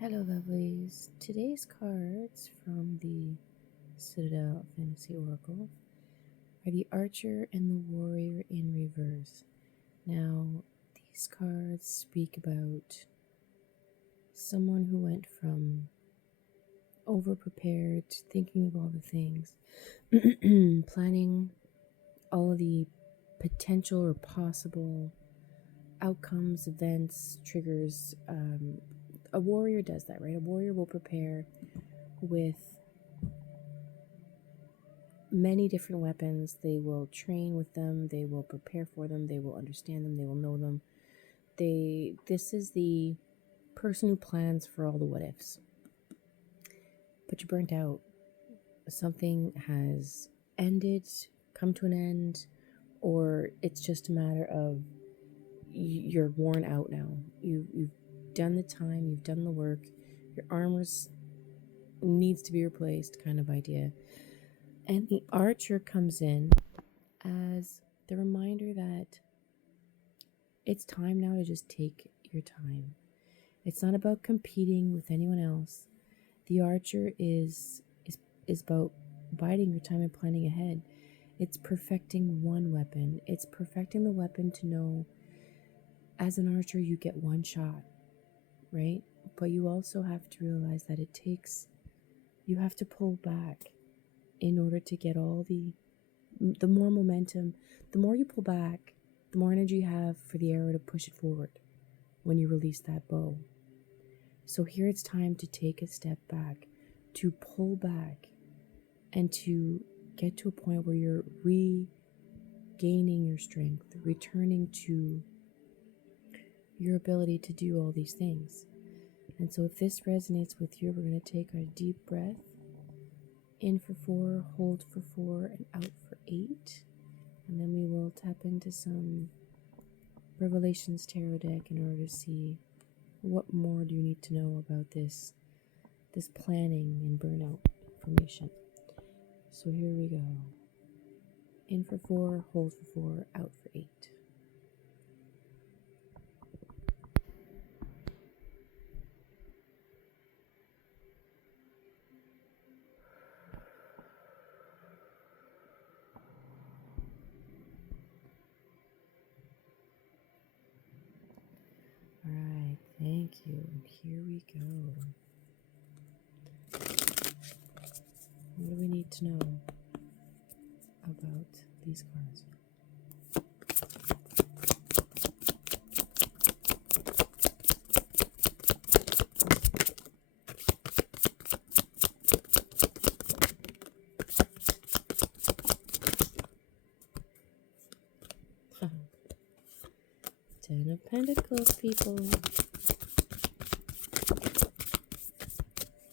Hello, lovelies. Today's cards from the Citadel Fantasy Oracle are the Archer and the Warrior in reverse. Now, these cards speak about someone who went from over-prepared, thinking of all the things, planning all of the potential or possible outcomes, events, triggers. A warrior does that, right? A warrior will prepare with many different weapons. They will train with them, they will prepare for them, they will understand them, they will know them. This is the person who plans for all the what ifs. But you're burnt out. Something has ended, come to an end, or it's just a matter of you're worn out now. You've done the time, you've done the work, your armor's needs to be replaced kind of idea. And the Archer comes in as the reminder that it's time now to just take your time. It's not about competing with anyone else. The Archer is about biding your time and planning ahead. It's perfecting one weapon. It's perfecting the weapon to know as an Archer you get one shot, right? But you also have to realize that you have to pull back in order to get all the more momentum. The more you pull back, the more energy you have for the arrow to push it forward when you release that bow. So here it's time to take a step back, to pull back, and to get to a point where you're regaining your strength, returning to your ability to do all these things. And so if this resonates with you, we're going to take our deep breath. In for 4, hold for 4, and out for 8. And then we will tap into some Revelations Tarot deck in order to see what more do you need to know about this planning and burnout information. So here we go. In for 4, hold for 4, out for 8. All right, thank you. Here we go. What do we need to know about these cards? Ten of Pentacles, people.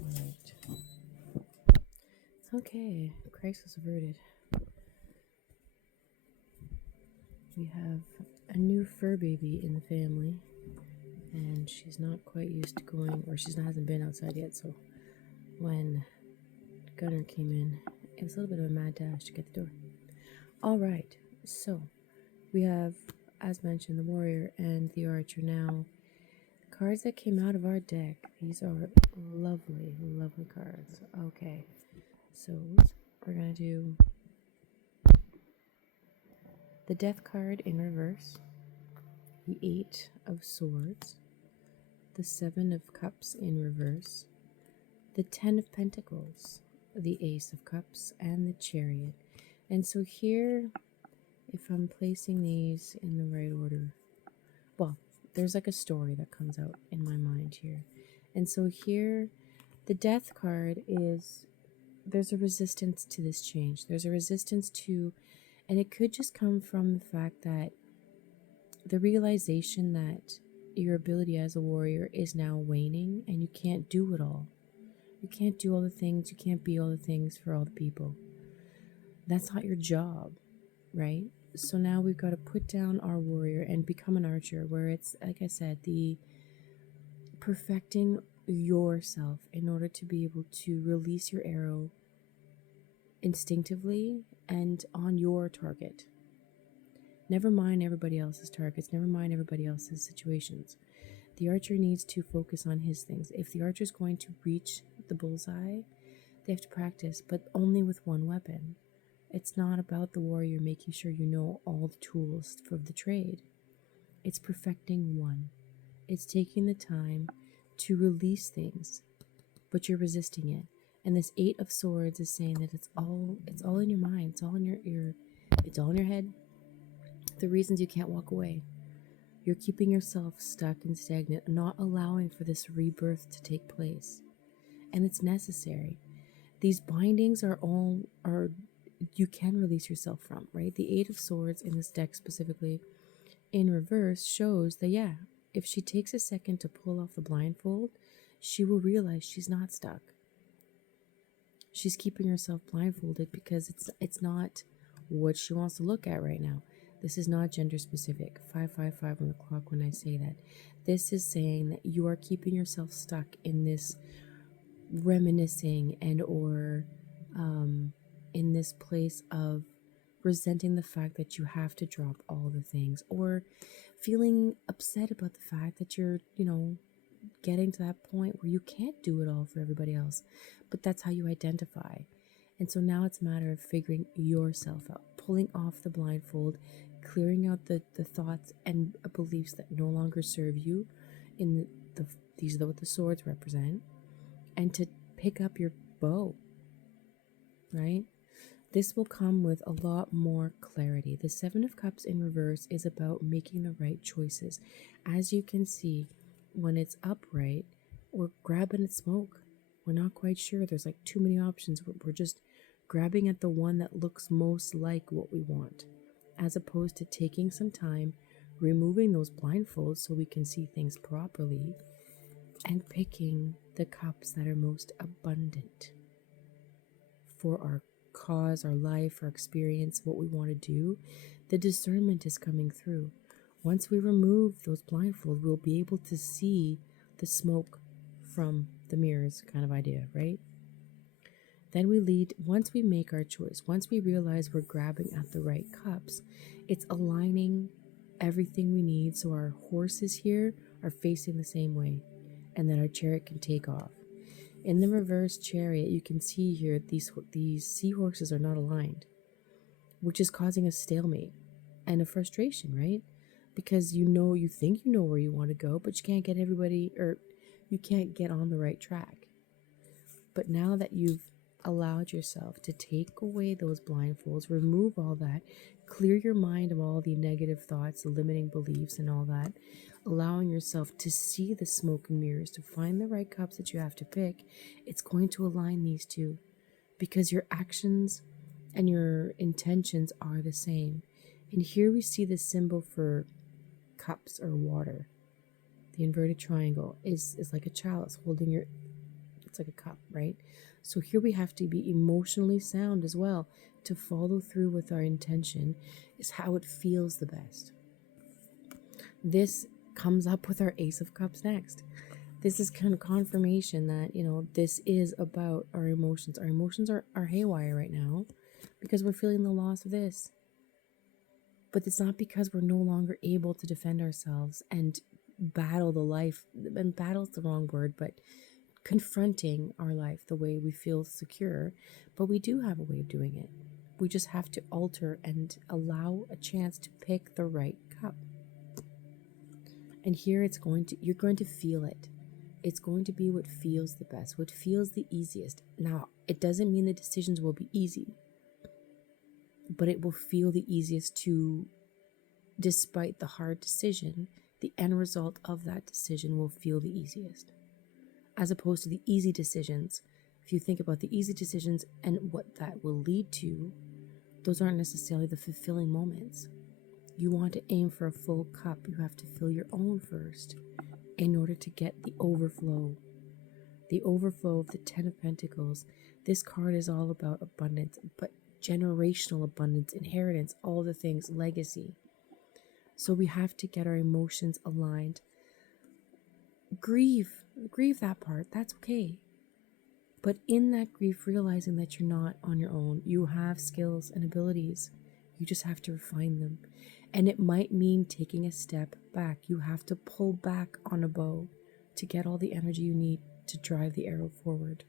Alright. Okay, crisis averted. We have a new fur baby in the family, and she's not quite used to going, or she hasn't been outside yet, so when Gunner came in, it was a little bit of a mad dash to get the door. Alright, so we have, as mentioned, the Warrior and the Archer. Now, cards that came out of our deck, these are lovely, lovely cards. Okay, so we're going to do the Death card in reverse, the 8 of Swords, the 7 of Cups in reverse, the 10 of Pentacles, the Ace of Cups, and the Chariot. And so here, if I'm placing these in the right order, well, there's like a story that comes out in my mind here. And so here, the Death card is, there's a resistance to this change. There's a resistance to, and it could just come from the fact that the realization that your ability as a warrior is now waning and you can't do it all. You can't do all the things. You can't be all the things for all the people. That's not your job, right? So now we've got to put down our warrior and become an archer, where it's, like I said, the perfecting yourself in order to be able to release your arrow instinctively and on your target. Never mind everybody else's targets. Never mind everybody else's situations. The archer needs to focus on his things. If the archer is going to reach the bullseye, they have to practice, but only with one weapon. It's not about the warrior making sure you know all the tools for the trade. It's perfecting one. It's taking the time to release things, but you're resisting it. And this 8 of Swords is saying that it's all in your mind. It's all in it's all in your head. The reasons you can't walk away. You're keeping yourself stuck and stagnant, not allowing for this rebirth to take place. And it's necessary. These bindings are you can release yourself from, right? The 8 of Swords in this deck specifically in reverse shows that, yeah, if she takes a second to pull off the blindfold, she will realize she's not stuck. She's keeping herself blindfolded because it's not what she wants to look at right now. This is not gender specific. 555 on the clock when I say that. This is saying that you are keeping yourself stuck in this reminiscing and or in this place of resenting the fact that you have to drop all the things, or feeling upset about the fact that you're, getting to that point where you can't do it all for everybody else, but that's how you identify. And so now it's a matter of figuring yourself out, pulling off the blindfold, clearing out the thoughts and beliefs that no longer serve you. These are what the swords represent, and to pick up your bow, right? This will come with a lot more clarity. The 7 of Cups in reverse is about making the right choices. As you can see, when it's upright, we're grabbing at smoke. We're not quite sure. There's like too many options. We're just grabbing at the one that looks most like what we want, as opposed to taking some time, removing those blindfolds so we can see things properly, and picking the cups that are most abundant for our cause, our life, our experience, what we want to do. The discernment is coming through. Once we remove those blindfolds, we'll be able to see the smoke from the mirrors kind of idea, right? Then we lead, once we make our choice, once we realize we're grabbing at the right cups, it's aligning everything we need so our horses here are facing the same way and that our chariot can take off. In the reverse chariot, you can see here these seahorses are not aligned, which is causing a stalemate and a frustration, right? Because you think you know where you want to go, but you can't get everybody, or you can't get on the right track. But now that you've allowed yourself to take away those blindfolds, remove all that, clear your mind of all the negative thoughts, the limiting beliefs and all that, allowing yourself to see the smoke and mirrors, to find the right cups that you have to pick, it's going to align these two because your actions and your intentions are the same. And here we see the symbol for cups or water. The inverted triangle is like a chalice holding it's like a cup, right? So here we have to be emotionally sound as well to follow through with our intention is how it feels the best. This comes up with our Ace of Cups next. This is kind of confirmation that, this is about our emotions. Our emotions are haywire right now because we're feeling the loss of this. But it's not because we're no longer able to defend ourselves and battle the life, and battle's the wrong word, but confronting our life the way we feel secure. But we do have a way of doing it. We just have to alter and allow a chance to pick the right cup. And here you're going to feel it. It's going to be what feels the best, what feels the easiest. Now, it doesn't mean the decisions will be easy, but it will feel the easiest to, despite the hard decision, the end result of that decision will feel the easiest. As opposed to the easy decisions. If you think about the easy decisions and what that will lead to, those aren't necessarily the fulfilling moments. You want to aim for a full cup. You have to fill your own first in order to get the overflow. The overflow of the 10 of Pentacles. This card is all about abundance, but generational abundance, inheritance, all the things, legacy. So we have to get our emotions aligned. Grieve that part. That's okay. But in that grief, realizing that you're not on your own. You have skills and abilities. You just have to refine them. And it might mean taking a step back. You have to pull back on a bow to get all the energy you need to drive the arrow forward.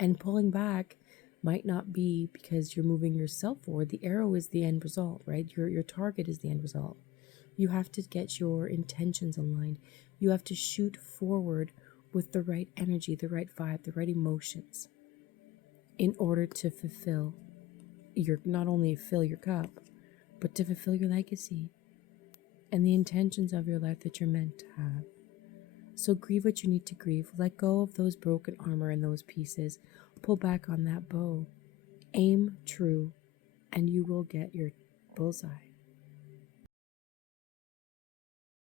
And pulling back might not be because you're moving yourself forward. The arrow is the end result, right? Your target is the end result. You have to get your intentions aligned. You have to shoot forward with the right energy, the right vibe, the right emotions in order to fulfill not only fill your cup, but to fulfill your legacy and the intentions of your life that you're meant to have. So grieve what you need to grieve. Let go of those broken armor and those pieces. Pull back on that bow. Aim true, and you will get your bullseye.